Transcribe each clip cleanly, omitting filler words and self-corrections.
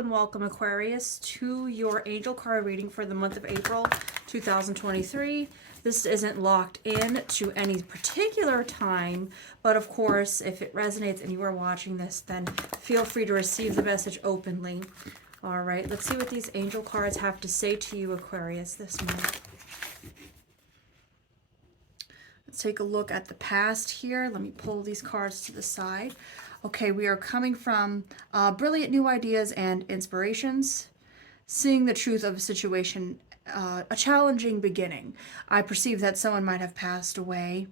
and welcome, Aquarius, to your angel card reading for the month of April 2023. This isn't locked in to any particular time, but of course, if it resonates and you are watching this, then feel free to receive the message openly. All right, let's see what these angel cards have to say to you, Aquarius, this month. Let's take a look at the past here. Let me pull these cards to the side. Okay, we are coming from brilliant new ideas and inspirations, seeing the truth of a situation, a challenging beginning. I perceive that someone might have passed away.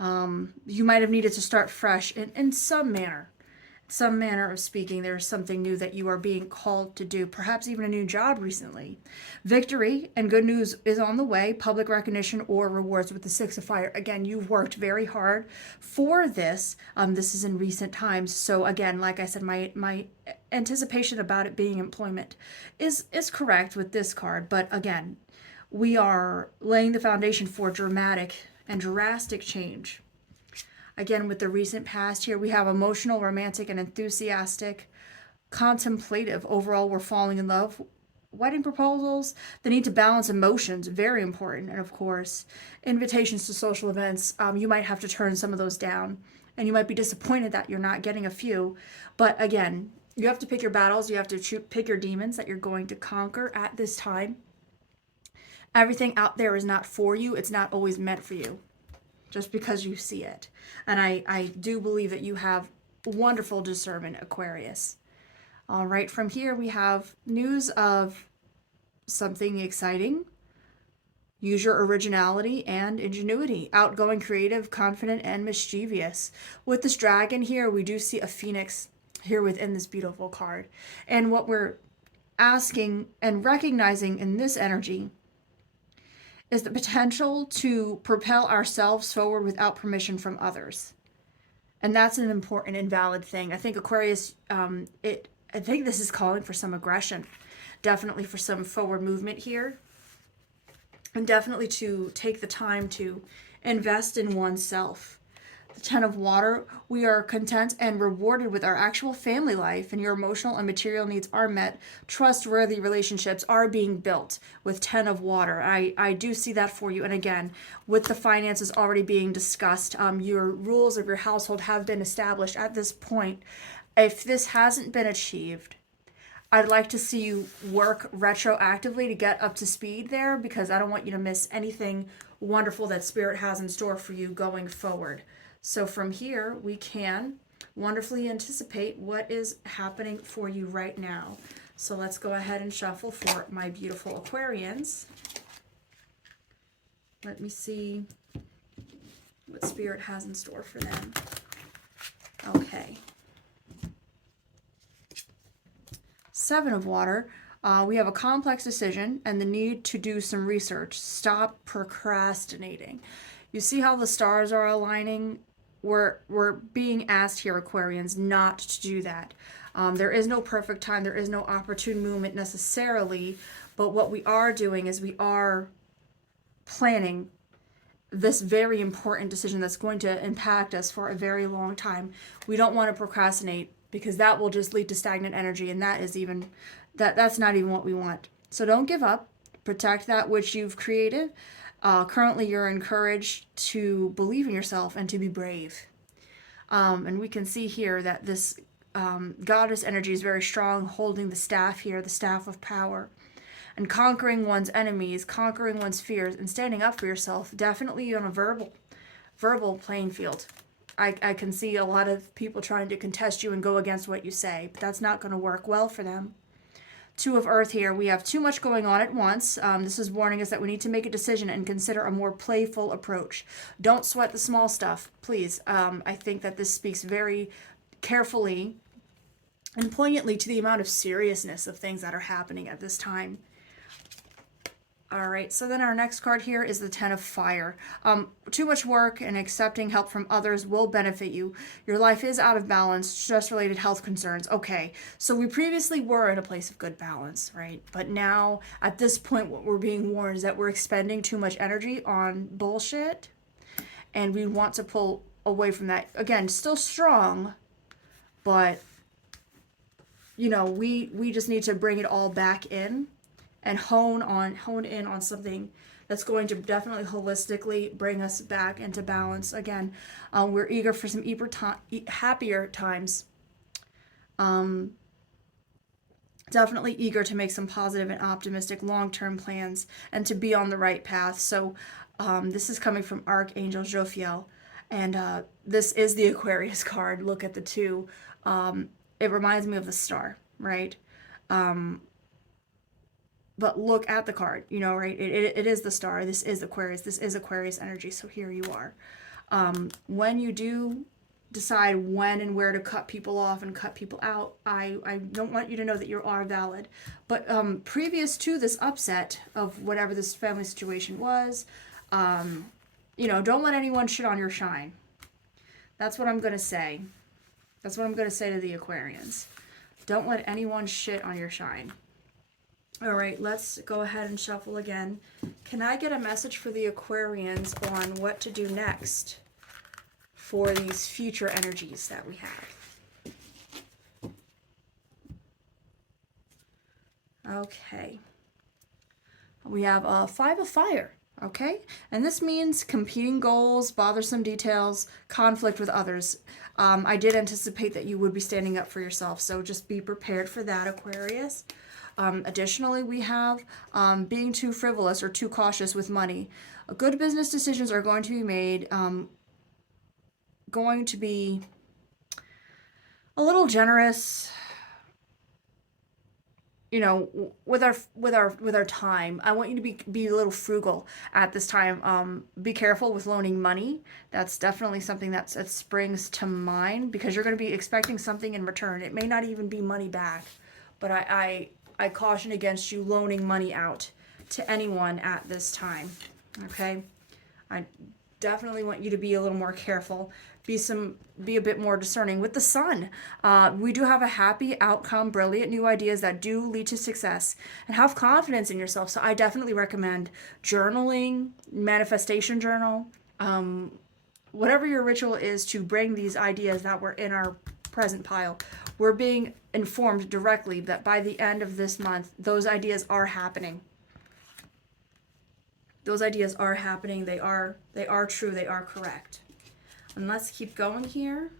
You might have needed to start fresh in some manner of speaking. There's something new that you are being called to do, perhaps even a new job recently. Victory and good news is on the way, public recognition or rewards with the Six of Fire. Again, you've worked very hard for this. This is in recent times. So again, like I said, my anticipation about it being employment is correct with this card. But again, we are laying the foundation for dramatic and drastic change. Again, with the recent past here, we have emotional, romantic, and enthusiastic, contemplative. Overall, we're falling in love. Wedding proposals, the need to balance emotions, very important. And of course, invitations to social events, you might have to turn some of those down. And you might be disappointed that you're not getting a few. But again, you have to pick your battles. You have to pick your demons that you're going to conquer at this time. Everything out there is not for you. It's not always meant for you, just because you see it. And I do believe that you have wonderful discernment, Aquarius. All right, from here we have news of something exciting. Use your originality and ingenuity. Outgoing, creative, confident, and mischievous. With this dragon here, we do see a phoenix here within this beautiful card. And what we're asking and recognizing in this energy is the potential to propel ourselves forward without permission from others. And that's an important and valid thing. I think Aquarius, I think this is calling for some aggression, definitely for some forward movement here, and definitely to take the time to invest in oneself. The Ten of Water, we are content and rewarded with our actual family life, and your emotional and material needs are met. Trustworthy relationships are being built with Ten of Water. I do see that for you. And again, with the finances already being discussed, your rules of your household have been established at this point. If this hasn't been achieved, I'd like to see you work retroactively to get up to speed there, because I don't want you to miss anything wonderful that Spirit has in store for you going forward. So from here, we can wonderfully anticipate what is happening for you right now. So let's go ahead and shuffle for my beautiful Aquarians. Let me see what Spirit has in store for them. Okay. Seven of Water. We have a complex decision and the need to do some research. Stop procrastinating. You see how the stars are aligning? We're being asked here, Aquarians, not to do that. There is no perfect time. There is no opportune moment necessarily. But what we are doing is we are planning this very important decision that's going to impact us for a very long time. We don't want to procrastinate, because that will just lead to stagnant energy, and that's not even what we want. So don't give up. Protect that which you've created. Currently, you're encouraged to believe in yourself and to be brave. And we can see here that this goddess energy is very strong, holding the staff here, the staff of power. And conquering one's enemies, conquering one's fears, and standing up for yourself, definitely on a verbal playing field. I can see a lot of people trying to contest you and go against what you say, but that's not going to work well for them. Two of Earth here. We have too much going on at once. This is warning us that we need to make a decision and consider a more playful approach. Don't sweat the small stuff, please. I think that this speaks very carefully and poignantly to the amount of seriousness of things that are happening at this time. All right, so then our next card here is the Ten of Fire. Too much work and accepting help from others will benefit you. Your life is out of balance, stress-related health concerns. Okay, so we previously were in a place of good balance, right? But now, at this point, what we're being warned is that we're expending too much energy on bullshit, and we want to pull away from that. Again, still strong, but you know, we just need to bring it all back in and hone in on something that's going to definitely holistically bring us back into balance again. We're eager for some happier times. Definitely eager to make some positive and optimistic long-term plans and to be on the right path. So this is coming from Archangel Jophiel, and this is the Aquarius card. Look at the two. It reminds me of the star, right? But look at the card, you know, right? It is the star. This is Aquarius. This is Aquarius energy. So here you are. When you do decide when and where to cut people off and cut people out, I don't want you to know that you are valid. But previous to this upset of whatever this family situation was, you know, don't let anyone shit on your shine. That's what I'm going to say. That's what I'm going to say to the Aquarians. Don't let anyone shit on your shine. All right, let's go ahead and shuffle again. Can I get a message for the Aquarians on what to do next for these future energies that we have? Okay. We have a 5 of fire, okay? And this means competing goals, bothersome details, conflict with others. I did anticipate that you would be standing up for yourself, so just be prepared for that, Aquarius. Additionally, we have being too frivolous or too cautious with money. Good business decisions are going to be made, going to be a little generous, you know, with our time. I want you to be a little frugal at this time. Be careful with loaning money. That's definitely something that springs to mind, because you're going to be expecting something in return. It may not even be money back, but I caution against you loaning money out to anyone at this time, okay? I definitely want you to be a little more careful. Be a bit more discerning. With the sun, we do have a happy outcome, brilliant new ideas that do lead to success, and have confidence in yourself. So I definitely recommend journaling, manifestation journal, whatever your ritual is to bring these ideas that were in our present pile. We're being informed directly that by the end of this month, those ideas are happening. Those ideas are happening. They are true. They are correct. And let's keep going here.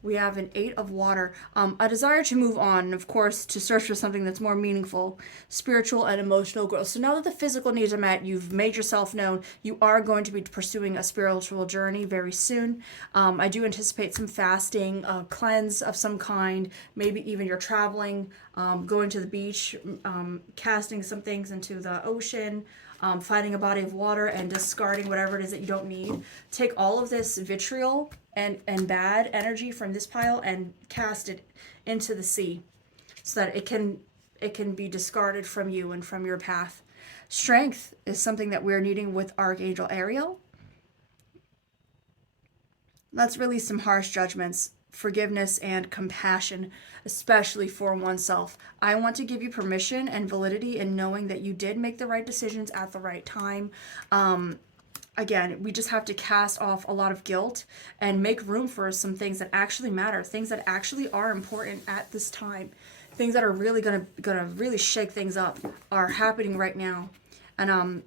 We have an 8 of water. A desire to move on, and of course, to search for something that's more meaningful, spiritual and emotional growth. So now that the physical needs are met, you've made yourself known, you are going to be pursuing a spiritual journey very soon. I do anticipate some fasting, cleanse of some kind, maybe even you're traveling, going to the beach, casting some things into the ocean, finding a body of water and discarding whatever it is that you don't need. Take all of this vitriol and bad energy from this pile and cast it into the sea so that it can be discarded from you and from your path. Strength is something that we're needing with Archangel Ariel. Let's release some harsh judgments, forgiveness, and compassion, especially for oneself. I want to give you permission and validity in knowing that you did make the right decisions at the right time. Again, we just have to cast off a lot of guilt and make room for some things that actually matter, things that actually are important at this time, things that are really gonna really shake things up are happening right now. And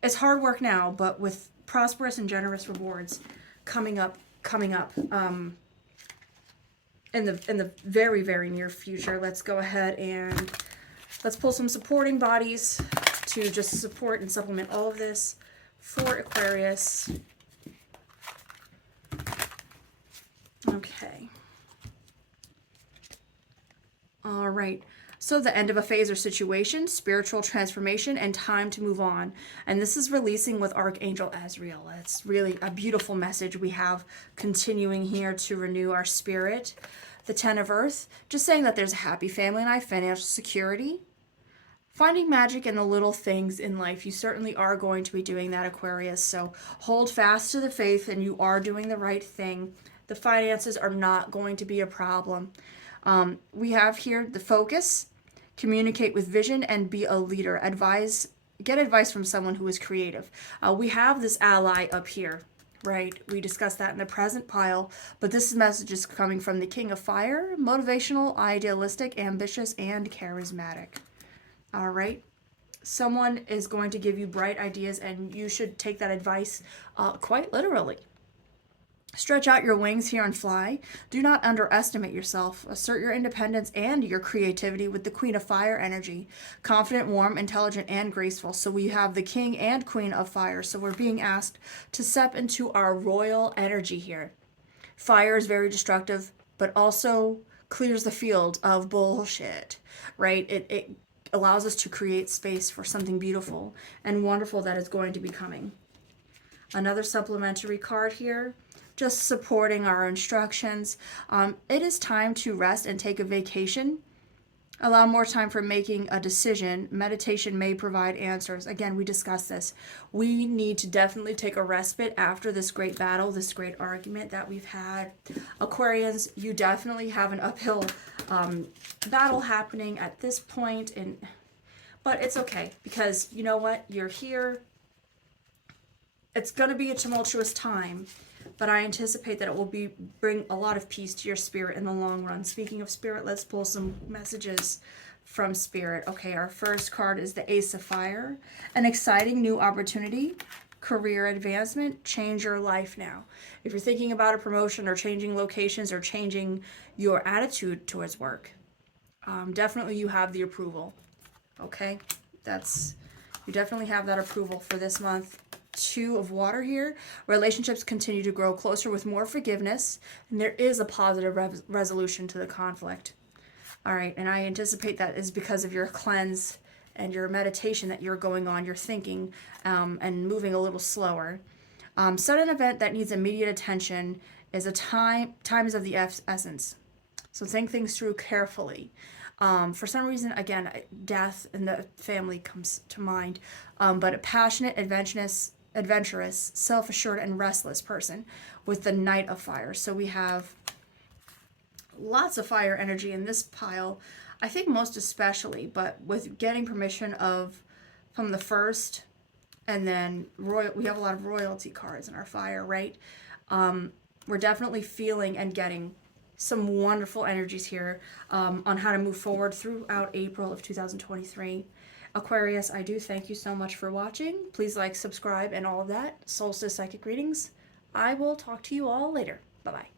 it's hard work now, but with prosperous and generous rewards coming up in the very, very near future. Let's go ahead and let's pull some supporting bodies to just support and supplement all of this for Aquarius. Okay. All right. So the end of a phase or situation, spiritual transformation, and time to move on. And this is releasing with Archangel Azrael. It's really a beautiful message we have continuing here to renew our spirit. The 10 of Earth, just saying that there's a happy family life, financial security, finding magic in the little things in life. You certainly are going to be doing that, Aquarius. So hold fast to the faith and you are doing the right thing. The finances are not going to be a problem. We have here the focus, communicate with vision, and be a leader. Get advice from someone who is creative. We have this ally up here, right? We discussed that in the present pile, but this message is coming from the King of Fire, motivational, idealistic, ambitious, and charismatic. All right. Someone is going to give you bright ideas, and you should take that advice quite literally. Stretch out your wings here and fly. Do not underestimate yourself. Assert your independence and your creativity with the Queen of Fire energy. Confident, warm, intelligent, and graceful. So we have the King and Queen of Fire. So we're being asked to step into our royal energy here. Fire is very destructive, but also clears the field of bullshit, right? It allows us to create space for something beautiful and wonderful that is going to be coming. Another supplementary card here, just supporting our instructions. It is time to rest and take a vacation. Allow more time for making a decision. Meditation may provide answers. Again, we discussed this. We need to definitely take a respite after this great battle, this great argument that we've had. Aquarians, you definitely have an uphill battle happening at this point, but it's okay, because you know what? You're here. It's going to be a tumultuous time, but I anticipate that it will bring a lot of peace to your spirit in the long run. Speaking of spirit, let's pull some messages from spirit. Okay, our first card is the Ace of Fire. An exciting new opportunity, career advancement, change your life now. If you're thinking about a promotion or changing locations or changing your attitude towards work, definitely you have the approval. Okay, you definitely have that approval for this month. Two of water here. Relationships continue to grow closer with more forgiveness, and there is a positive resolution to the conflict. All right, and I anticipate that is because of your cleanse and your meditation that you're going on, your thinking, and moving a little slower. Sudden event that needs immediate attention is time is of the essence. So think things through carefully. For some reason, again, death in the family comes to mind, but a passionate, adventurous, self-assured, and restless person with the Knight of Fire. So we have lots of fire energy in this pile, I think most especially, but with getting permission from the first, and then we have a lot of royalty cards in our fire, right? We're definitely feeling and getting some wonderful energies here on how to move forward throughout April of 2023. Aquarius, I do thank you so much for watching. Please like, subscribe, and all of that. Solstice Psychic Readings. I will talk to you all later. Bye-bye.